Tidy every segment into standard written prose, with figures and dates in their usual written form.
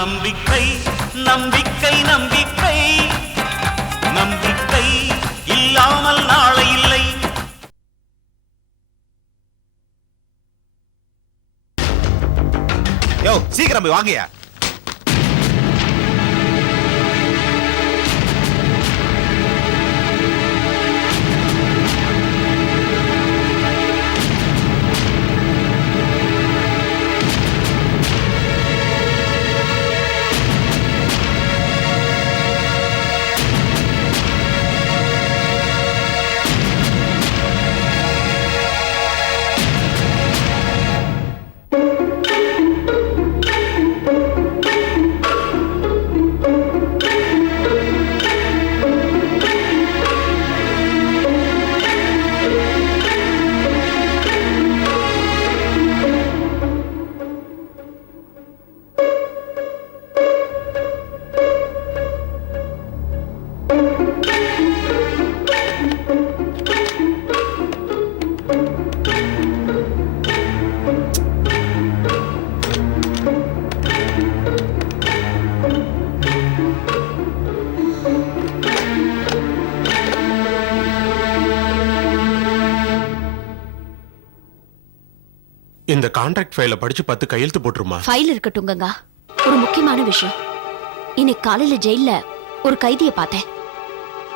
நம்பிக்கை நம்பிக்கை நம்பிக்கை நம்பிக்கை இல்லாமல் நாளை இல்லை. யோ சீக்கிரம் போய் வாங்கயா. இந்த கான்ட்ராக்ட் ஃபைல படிச்சு 10 கையெழுத்து போட்டுருமா? ஃபைல் இருக்கட்டும்ங்க. ஒரு முக்கியமான விஷயம். இன்னைக்கு காலையில ஜெயில ஒரு கைதியை பார்த்தேன்.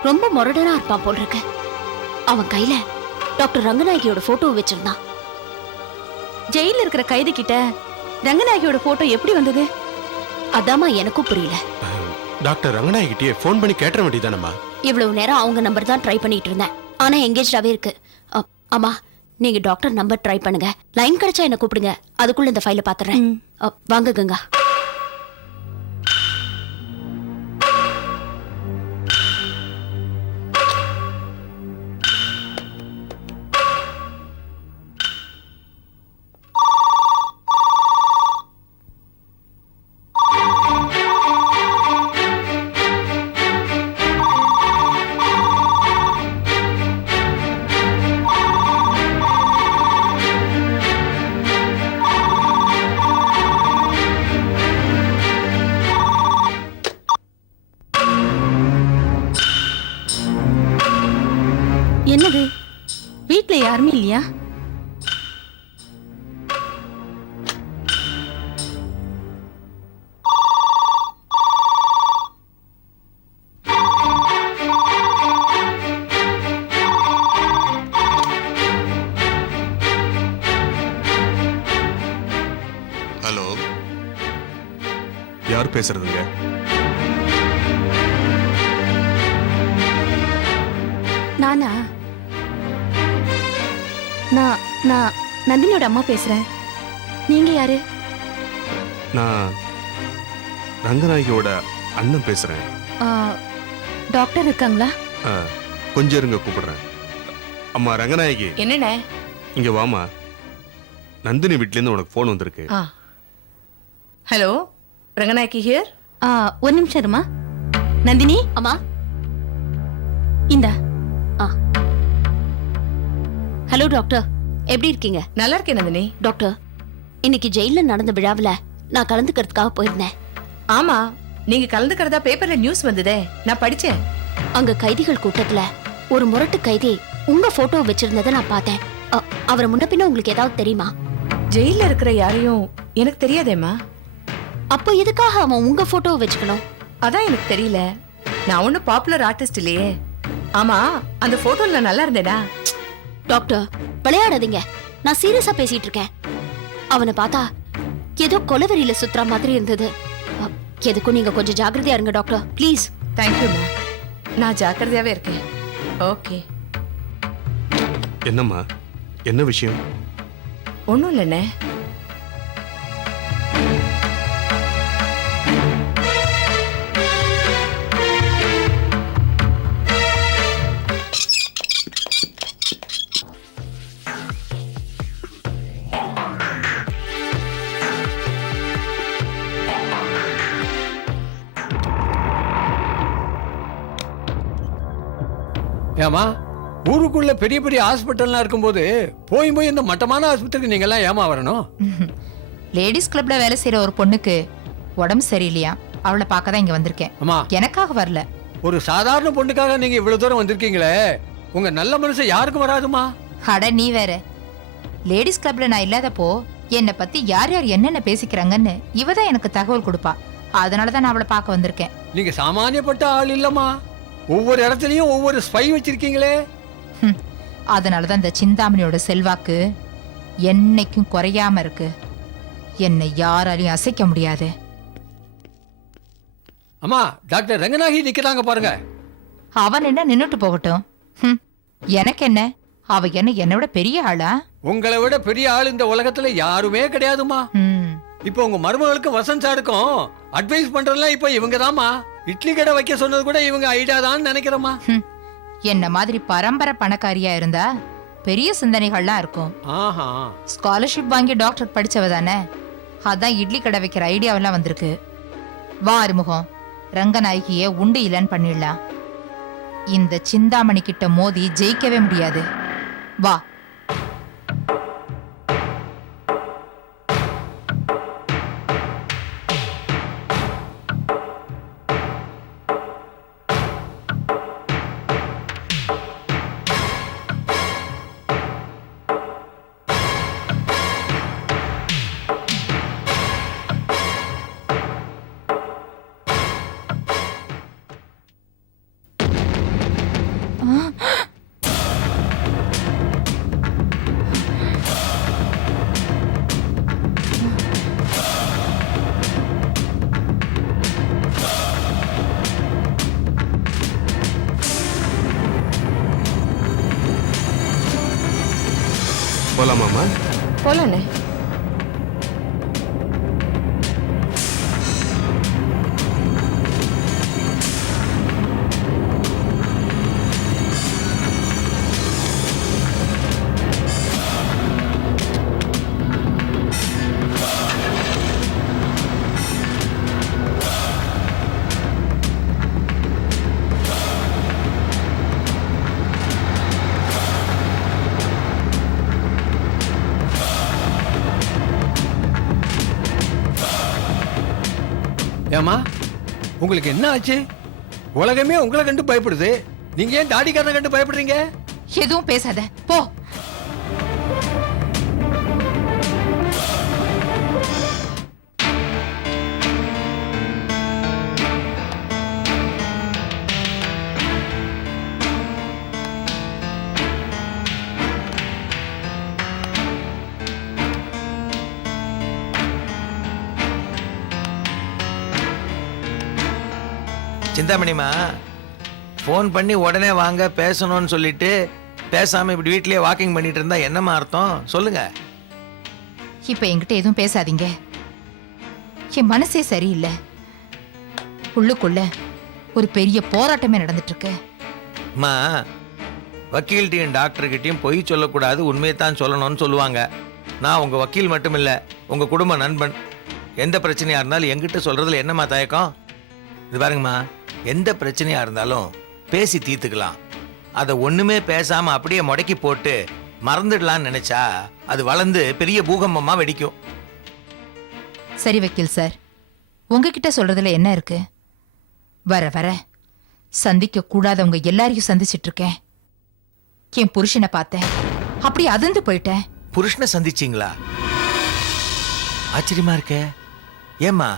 ரொம்ப முரடனா இருப்பான் போல் இருக்கு. அவன் கையில டாக்டர் ரங்கநாயகியோட போட்டோ வச்சிருந்தான். ஜெயில இருக்கிற கைதி கிட்ட ரங்கநாயகியோட போட்டோ எப்படி வந்தது? அதாமா எனக்கும் புரியல. டாக்டர் ரங்கநாயகிட்டே ஃபோன் பண்ணி கேட்ற வேண்டியதானம்மா? இவ்வளவு நேரம் அவங்க நம்பர் தான் ட்ரை பண்ணிட்டு இருந்தேன். ஆனா எங்கேஜாவே இருக்கு. அம்மா நீங்க டாக்டர் நம்பர் ட்ரை பண்ணுங்க. லைன் கிடைச்சா என்ன கூப்பிடுங்க. அதுக்குள்ள இந்த ஃபைல பாத்துறேன். வாங்க கங்கா. என்னது? வீட்ல யாருமே இல்லையா? ஹலோ, யார் பேசுறதுங்க? நானா? நான் நந்தினியோட அம்மா பேசுறேன். நீங்க யாரு? நான் ரங்கநாயகியோட அண்ணன் பேசுறேன். டாக்டர் இருக்காங்களா? கொஞ்சம் இருங்க, கூப்பிடுறேன். அம்மா ரங்கநாயகி, என்னண்ணே? இங்க வாமா. நந்தினி வீட்ல இருந்து உனக்கு போன் வந்திருக்கு. Hello, Ranganayaki here. ஒரு நிமிஷம் இருமா. நந்தினி அம்மா இந்தா. ஹலோ டாக்டர், எப்படி இருக்கீங்க? நல்லா இருக்கேன் நந்தினி. டாக்டர், இன்னைக்கு ஜெயில நடந்த விழாவில் நான் கலந்துக்கிறதுக்காக போயிருந்தேன். ஆமா, நீங்க கலந்துக்கிறதா பேப்பர்ல நியூஸ் வந்ததே, நான் படிச்சேன். அங்க கைதிகள் கூட்டத்துல ஒரு முரட்டு கைதி உங்க போட்டோ வச்சிருந்ததை நான் பார்த்தேன். அவரை முன்ன பின்ன உங்களுக்கு ஏதாவது தெரியுமா? ஜெயில இருக்கிற யாரையும் எனக்கு தெரியாதேம்மா. அப்போ எதுக்காக அவன் உங்க போட்டோ வச்சுக்கணும்? அதான் எனக்கு தெரியல. நான் ஒன்னும் பாப்புலர் ஆர்டிஸ்ட் இல்லையே. ஆமா, அந்த போட்டோல நான் நல்லா இருந்தேனா? டாக்டர், விளையாடாதீங்க. நான் சீரியஸா பேசிட்டு இருக்கேன். அவனை பார்த்தா ஏதோ கொலவெறியில சுத்துற மாதிரி இருந்தது. எதுக்கும் நீங்க கொஞ்சம் ஜாக்கிரதையா இருங்க டாக்டர், ப்ளீஸ். தேங்க்யூம்மா, நான் ஜாக்கிரதையாவே இருக்கேன். ஓகே. என்னம்மா, என்ன விஷயம்? ஒன்னும் இல்லைண்ணே. ஏமா, ஊருக்குள்ள பெரிய பெரிய ஹாஸ்பிட்டல்லாம் இருக்கும்போது போய் இந்த மட்டமான ஆஸ்பத்திரிக்கு நீங்க எல்லாம் ஏமா வரணும்? லேடிஸ் கிளப்ல வேலை செய்யற ஒரு பொண்ணுக்கு உடம்பு சரியில்லையா, அவளை பார்க்க தான் இங்க வந்திருக்கேன். அம்மா, எனக்காக வரல. ஒரு சாதாரண பொண்ணுக்காக நீங்க இவ்வளவு தூரம் வந்திருக்கீங்களே, உங்க நல்ல மனசு யாருக்கும் வராதுமா. அட நீ வேற. லேடிஸ் கிளப்ல நான் இல்லாதப்போ என்னை பத்தி யார் யார் என்னென்ன பேசிக்கிறாங்கன்னு இவ தான் எனக்கு தகவல் கொடுப்பா. அதனாலதான் நான் அவளை பார்க்க வந்திருக்கேன். நீங்க சாமானியப்பட்ட ஆள் இல்லம்மா. ஒவ்வொரு இடத்துலயும் ஒவ்வொரு ஸ்பை வச்சிருக்கீங்களே. அதனாலதான் இந்த சிந்தாமணியோட செல்வாக்கு என்னைக்கும் குறையாம இருக்கு. என்னை யாராலையும் அசைக்க முடியாது. அம்மா, டாக்டர் ரங்கநாயகி நிக்கிறாங்க பாருங்க. அவன் என்ன நின்னுட்டு போகட்டும். எனக்கு என்ன, அவ என்னை விட பெரிய ஆளா? உங்களை விட பெரிய ஆள் இந்த உலகத்துல யாருமே கிடையாதுமா. இப்போ உங்க மருமகளுக்கு வசந்த் சாருக்கும் அட்வைஸ் பண்றதுலாம் இப்ப இவங்க தாமா. இட்லி கடை வைக்க சொன்னது கூட இவங்க ஐடியா தான் நினைக்கிறோமா. என்ன மாதிரி பரம்பரை பணக்காரியா இருந்தா பெரிய சிந்தனைகள்லாம் இருக்கும். ஸ்காலர்ஷிப் வாங்கி டாக்டர் படிச்சவ தானே, அதான் இட்லி கடை வைக்கிற ஐடியாவெல்லாம் வந்திருக்கு. வா அறிமுகம், ரங்கநாயகிய உண்டு இல்லைன்னு பண்ணிடலாம். இந்த சிந்தாமணி கிட்ட மோதி ஜெயிக்கவே முடியாது. வா. போலாமாம்மா? போலானே. ஏமா, உங்களுக்கு என்ன ஆச்சு? உலகமே உங்களை கண்டு பயப்படுது, நீங்க ஏன் தாடிக்காரனை கண்டு பயப்படுறீங்க? எதுவும் பேசாத போ. சிந்தாமணிமா, ஃபோன் பண்ணி உடனே வாங்க பேசணும்னு சொல்லிட்டு பேசாம இப்படி வீட்லயே வாக்கிங் பண்ணிட்டு இருந்தா என்னமா அர்த்தம் சொல்லுங்க. இப்ப என்கிட்ட எதுவும் பேசாதீங்க. என் மனசே சரியில்லை. உள்ளுக்குள்ள ஒரு பெரிய போராட்டமே நடந்துட்டு இருக்கு. அம்மா, வக்கீல்கிட்டையும் டாக்டர்கிட்டையும் பொய் சொல்லக்கூடாது, உண்மையை தான் சொல்லணும்னு சொல்லுவாங்க. நான் உங்க வக்கீல் மட்டும் இல்ல, உங்க குடும்ப நண்பன். எந்த பிரச்சனையா இருந்தாலும் என்கிட்ட சொல்றதுல என்னம்மா தயக்கம்? இது பாருங்கம்மா, எந்த பிரச்சனையா இருந்தாலும் பேசி தீர்த்துக்கலாம். அதை ஒண்ணுமே பேசாம அப்படியே முடக்கி போட்டு மறந்துடலான்னு நினைச்சா அது வளர்ந்து பெரிய பூகம்பமா வெடிக்கும். சரி வக்கீல் சார், உங்ககிட்ட சொல்றதுல என்ன இருக்கு? வர வர சந்திக்க கூடாதவங்க எல்லாரையும் சந்திச்சிட்டு இருக்கேன். என் புருஷனை பார்த்தேன், அப்படி அதிர்ந்து போயிட்டேன். புருஷனை சந்திச்சிங்களா? ஆச்சரியமா இருக்கே. ஏம்மா,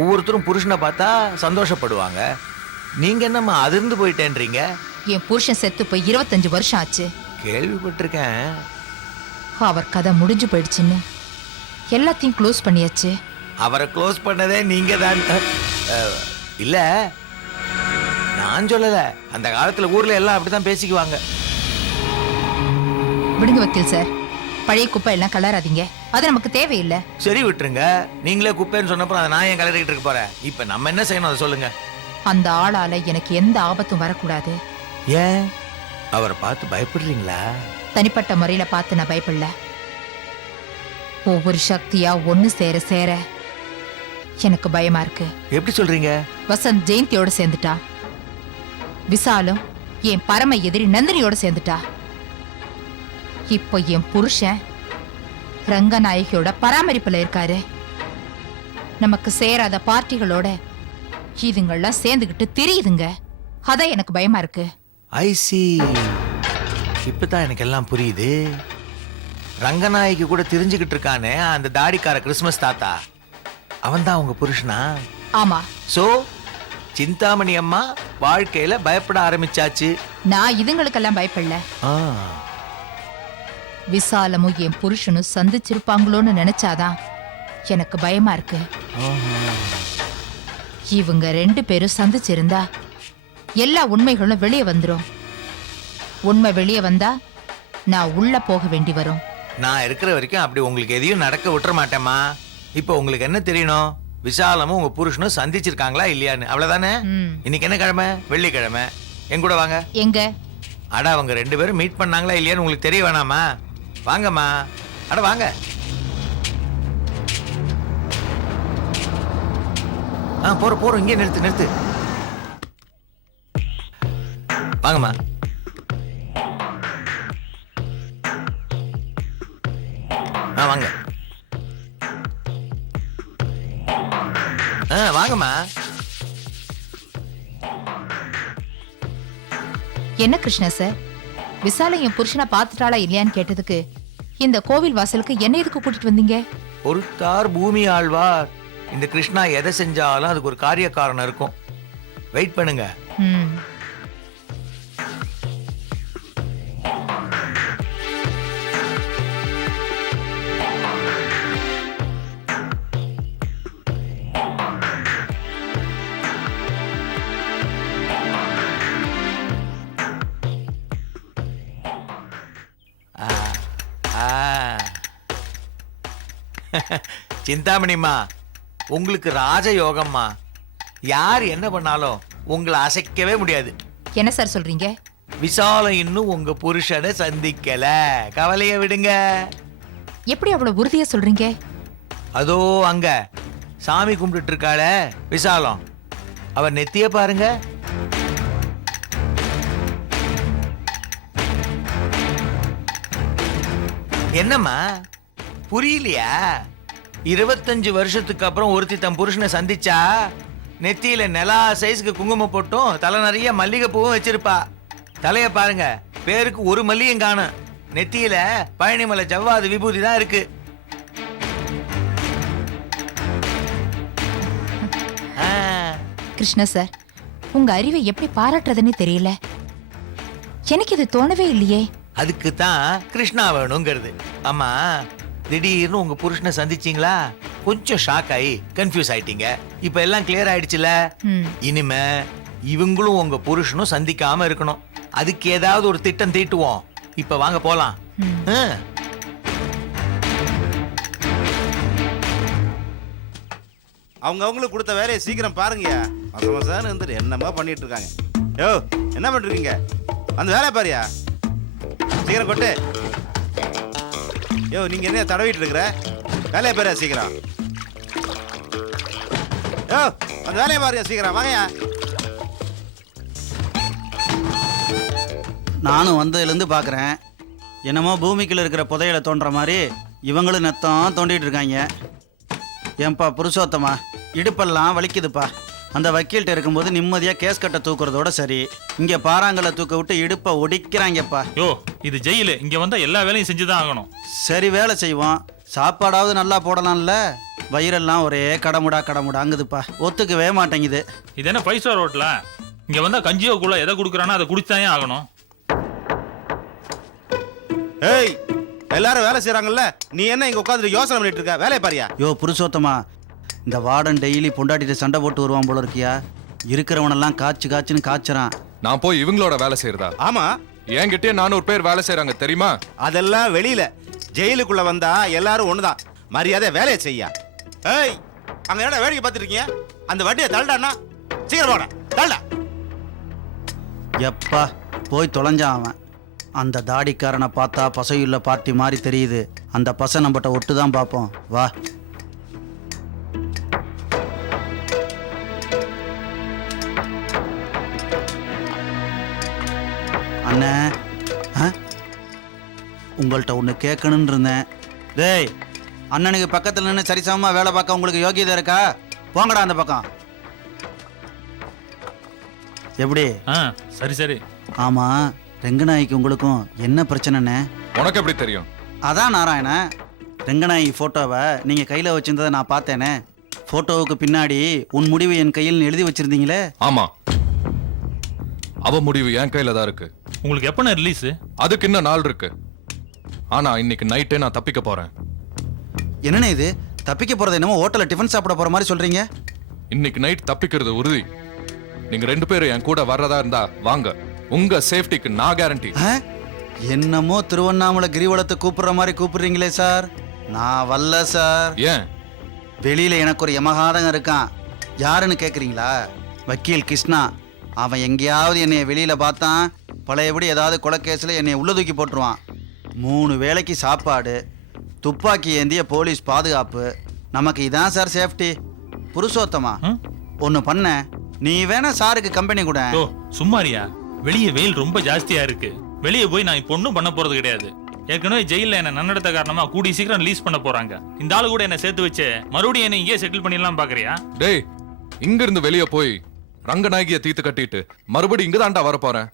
ஒவ்வொருத்தரும் புருஷனை பார்த்தா சந்தோஷப்படுவாங்க, நீங்க என்னம்மா அதிர்ந்து போயிட்டேன்றீங்க? என் புருஷன் செத்து போய் 25 வருஷம் ஆச்சு. கேள்விப்பட்டிருக்கேன். அவர் கதை முடிஞ்சு போயிடுச்சுன்னு எல்லாத்தையும் க்ளோஸ் பண்ணியாச்சு. அவரை க்ளோஸ் பண்ணதே நீங்க தான். இல்ல, நான் சொல்லல, அந்த காலத்துல ஊர்ல எல்லாம் அப்படித்தான் பேசிக்குவாங்க. விடுங்க வக்கீல் சார், பழைய குப்பை எல்லாம் கலராதீங்க, அது நமக்கு தேவையில்லை. சரி விட்டுருங்க, நீங்களே குப்பைன்னு சொன்னப்பறம் அதை நான் ஏன் கலரிக்கிட்டு இருக்க போறேன்? இப்ப நம்ம என்ன செய்யணும் அதை சொல்லுங்க. அந்த ஆளால எனக்கு எந்த ஆபத்தும் வரக்கூடாது. ஏன் அவரை பார்த்து பயப்படுறீங்களா? தனிப்பட்ட முறையில பார்த்து நான் பயப்படல. ஒவ்வொரு சக்தியா ஒண்ணு சேர சேர எனக்கு பயமா இருக்கு. எப்படி சொல்றீங்க? வசந்த் ஜெயந்தியோட சேர்ந்துட்டா, விசாலும் என் பரம எதிரி நந்தினியோட சேர்ந்துட்டா. இப்போ என் புருஷன் ரங்கநாயகியோட பராமரிப்புல இருக்காரு. நமக்கு சேராத பார்ட்டிகளோட இதுங்கெல்லாம் சேர்ந்துகிட்டு தெரியுதுங்க. அதான் எனக்கு பயமா இருக்கு. ஐசி, இப்பதான் எனக்கு எல்லாம் புரியுது. ரங்கநாயகி கூட தெரிஞ்சுக்கிட்டு இருக்கானே அந்த தாடிக்கார கிறிஸ்மஸ் தாத்தா, அவன் தான் உங்க புருஷனா? ஆமா, சோ சிந்தாமணி அம்மா வாழ்க்கையில பயப்பட ஆரம்பிச்சாச்சு. நான் இதுங்களுக்கெல்லாம் பயப்படல. ஆ, விசாலமும் என் புருஷனும் சந்திச்சிருப்பாங்களோன்னு நினைச்சாதான் எனக்கு பயமா இருக்கு. இவங்க 2 பேரும் சந்திச்சிருந்தா எல்லா உண்மைகளும் வெளியே வந்துரும். உண்மை வெளியே வந்தா நான் உள்ள போக வேண்டி வரும். நான் இருக்கிற வரைக்கும் அப்படி உங்களுக்கு எதையும் நடக்க விட்டுற மாட்டேம்மா. இப்போ உங்களுக்கு என்ன தெரியணும்? விசாலமும் உங்க புருஷனும் சந்திச்சிருக்காங்களா இல்லையான்னு, அவ்வளவுதானே? இன்னைக்கு என்ன கிழமை? வெள்ளிக்கிழமை. என் கூட வாங்க. எங்க? அட, அவங்க 2 பேரும் மீட் பண்ணாங்களா இல்லையான்னு உங்களுக்கு தெரிய வேணாமா? வாங்கம்மா, அட வாங்க. போறோம், இங்கே நிறுத்து. வாங்கம்மா. வாங்க. வாங்கம்மா. என்ன கிருஷ்ணா சார், விசாலம் என் புருஷனை பார்த்துட்டாளா இல்லையான்னு கேட்டதுக்கு இந்த கோவில் வாசலுக்கு என்ன எதுக்கு கூட்டிட்டு வந்தீங்க? பொறுத்தார் பூமி ஆழ்வார். இந்த கிருஷ்ணா எதை செஞ்சாலும் அதுக்கு ஒரு காரிய காரணம் இருக்கும். வெயிட் பண்ணுங்க. சிந்தாமணிம்மா, உங்களுக்கு ராஜயோகம்மா. யார் என்ன பண்ணாலும் உங்களை அசைக்கவே முடியாது. என்ன சார் சொல்றீங்க? விசாலம் இன்னும் உங்க புருஷனை சந்திக்கல, கவலைய விடுங்க. எப்படி அவ்வளவு உறுதியா சொல்றீங்க? அதோ அங்க சாமி கும்பிட்டு இருக்காள விசாலம், அவ நெத்திய பாருங்க. என்னம்மா புரியலையா? 25 வருஷத்துக்கு அப்புறம் ஒருத்தி தன் புருஷனை சந்திச்சா நெத்தியில நிலா சைஸ்க்கு குங்குமம் போட்டும் தலை நிறைய மல்லிகை பூவும் வச்சிருப்பா. தலைய பாருங்க, பேருக்கு ஒரு மல்லியும் காணும். நெத்தியில பழனிமலை ஜவ்வாது விபூதி தான் இருக்கு. கிருஷ்ணா சார், உங்க அறிவை எப்படி பாராட்டுறதுன்னு தெரியல. எனக்கு இது தோணவே இல்லையே. அதுக்கு தான் கிருஷ்ணா வேணுங்கிறது. ஆமா, திடீர்னு உங்க புருஷனை சந்திச்சீங்களா, கொஞ்சம் ஷாக் ஆகி கன்ஃபியூஸ் ஆயிட்டீங்க. இப்ப எல்லாம் கிளியர் ஆயிடுச்சுல. இனிமே இவங்களும் உங்க புருஷனும் சந்திக்காம இருக்கணும். அதுக்கு ஏதாவது ஒரு திட்டம் தீட்டுவோம். இப்ப வாங்க போலாம். அவங்களுக்கு கொடுத்த வேலையை சீக்கிரம் பாருங்கய்யா. மசமசான்னு இருந்துட்டு என்னமா பண்ணிட்டு இருக்காங்க. யோ, என்ன பண்ணிருக்கீங்க? அந்த வேலையை பாருயா, சீக்கிரம் கொட்டு. யோ, நீங்க என்ன தடவிட்டு இருக்கிற? வேலையை பாரு சீக்கிரம். யோ, அந்த வேலையை பாருயா சீக்கிரம், வாங்கயா. நானும் வந்ததுலேருந்து பார்க்குறேன், என்னமோ பூமிக்குள்ள இருக்கிற புதையலை தோன்ற மாதிரி இவங்களும் நெத்தம் தோண்டிட்டு இருக்காங்க. ஏன்பா புருஷோத்தமா, இடுப்பெல்லாம் வலிக்குதுப்பா. அந்த வக்கீல்கிட்ட இருக்கும்போது நிம்மதியாக கேஸ் கட்ட தூக்குறதோட சரி, இங்கே பாறாங்கல்ல தூக்க விட்டு இடுப்பை ஒடிக்கிறாங்கப்பா. யோ, இது ஜெயிலு. இங்கே வந்தால் எல்லா வேலையும் செஞ்சு தான் ஆகணும். சரி, வேலை செய்வோம், சாப்பாடாவது நல்லா போடலாம்ல. வயிறெல்லாம் ஒரே கடமுடாங்குதுப்பா, ஒத்துக்கவே மாட்டேங்குது. இது என்ன 5 ஸ்டார் ஹோட்டலா? இங்கே வந்தால் கஞ்சியோ கூட எதை கொடுக்குறானோ அதை குடிச்சாயே ஆகணும். ஏய், எல்லாரும் வேலை செய்யறாங்கல்ல, நீ என்ன இங்க உட்கார்ந்து யோசனை பண்ணிட்டு இருக்க? வேலையை பாரியா. யோ புருஷோத்தமா, இந்த வார்டன் டெய்லி பொண்டாட்டிட்டு சண்டை போட்டு வருவான் போல இருக்கியா? இருக்கிறவனெல்லாம் காய்ச்சுன்னு காய்ச்சறான். நான் போய் இவங்களோட வேலை செய்யறதா? ஆமா, என்கிட்டயே 400 பேர் வேலை செய்யறாங்க தெரியுமா? அதெல்லாம் வெளியில. ஜெயிலுக்குள்ள வந்தா எல்லாரும் ஒண்ணுதான். மரியாதை வேலையை செய்யா. ஏய், அங்க என்ன வேடிக்கை பார்த்துட்டு இருக்கீங்க? அந்த வட்டியை தள்ளானா சீக்கிரம் போட, தள்ளா. எப்பா போய் தொலைஞ்சான் அவன். அந்த தாடிக்காரனை பார்த்தா பசையுள்ள பார்ட்டி மாதிரி தெரியுது. அந்த பசை நம்மகிட்ட ஒட்டு தான் பார்ப்போம், வா. அண்ணே, உங்கள்கிட்ட ஒன்று கேட்கணுன்னு இருந்தேன். டேய், அண்ணனுக்கு பக்கத்துல நின்று சரிசமமா வேலை பார்க்க உங்களுக்கு யோகியதை இருக்கா? போங்கடா அந்த பக்கம். எப்படி? சரி சரி. ஆமா, ரெங்கநாய்க்கு உங்களுக்கும் என்ன பிரச்சனைண்ணே? உனக்கு எப்படி தெரியும்? அதான் நாராயண, ரெங்கநாயகி போட்டோவை நீங்க கையில வச்சிருந்ததை நான் பார்த்தேனே. போட்டோவுக்கு பின்னாடி உன் முடிவு என் கையில் எழுதி வச்சிருந்தீங்களே. ஆமா, அவ முடிவு என் கையில தான் இருக்கு. உங்களுக்கு எப்ப ரிலீஸ்? அதுக்கு இன்னும் நாள் இருக்கு. ஆனா இன்னைக்கு நைட்டே நான் தப்பிக்க போறேன். என்னண்ணே இது? தப்பிக்க போறது என்னமோ ஹோட்டல்ல டிஃபன் சாப்பிட போற மாதிரி சொல்றீங்க. இன்னைக்கு நைட் தப்பிக்கிறது உறுதி. நீங்க 2 பேரும் என் கூட வர்றதா இருந்தா வாங்க. உங்க சேஃப்டிக்கு நான் கேரண்டி. என்னமோ திருவண்ணாமலை கிரிவலத்தை கூப்பிடுற மாதிரி கூப்பிடுறீங்களே சார். நான் வல்ல சார். ஏன்? வெளியில எனக்கு ஒரு யமகாதகம் இருக்கான். யாருன்னு கேக்குறீங்களா? வக்கீல் கிருஷ்ணா. அவன் எங்கேயாவது என்னைய வெளியில பார்த்தான், பழையபடி ஏதாவது கொலைக்கேசில் என்னை உள்ள தூக்கி போட்டுருவான். 3 வேளைக்கு சாப்பாடு, துப்பாக்கி ஏந்திய போலீஸ் பாதுகாப்பு, நமக்கு இதான் சார் சேஃப்டி. புருஷோத்தமா, ஒன்று பண்ண, நீ வேணா சாருக்கு கம்பெனி கூட. சும்மாரியா, வெளியே வெயில் ரொம்ப ஜாஸ்தியா இருக்கு. வெளியே போய் நான் இப்போ ஒன்றும் பண்ண போறது கிடையாது. ஏற்கனவே ஜெயில என்ன நன்னடத்த காரணமா கூடி சீக்கிரம் ரிலீஸ் பண்ண போறாங்க. இந்த ஆளு கூட என்ன சேர்த்து வச்சு மறுபடியும் என்ன இங்கே செட்டில் பண்ணிடலாம் பாக்குறியா? டேய், இங்க இருந்து வெளியே போய் ரங்கநாயகியை தீத்து கட்டிட்டு மறுபடியும் இங்க தான்டா வர போறேன்.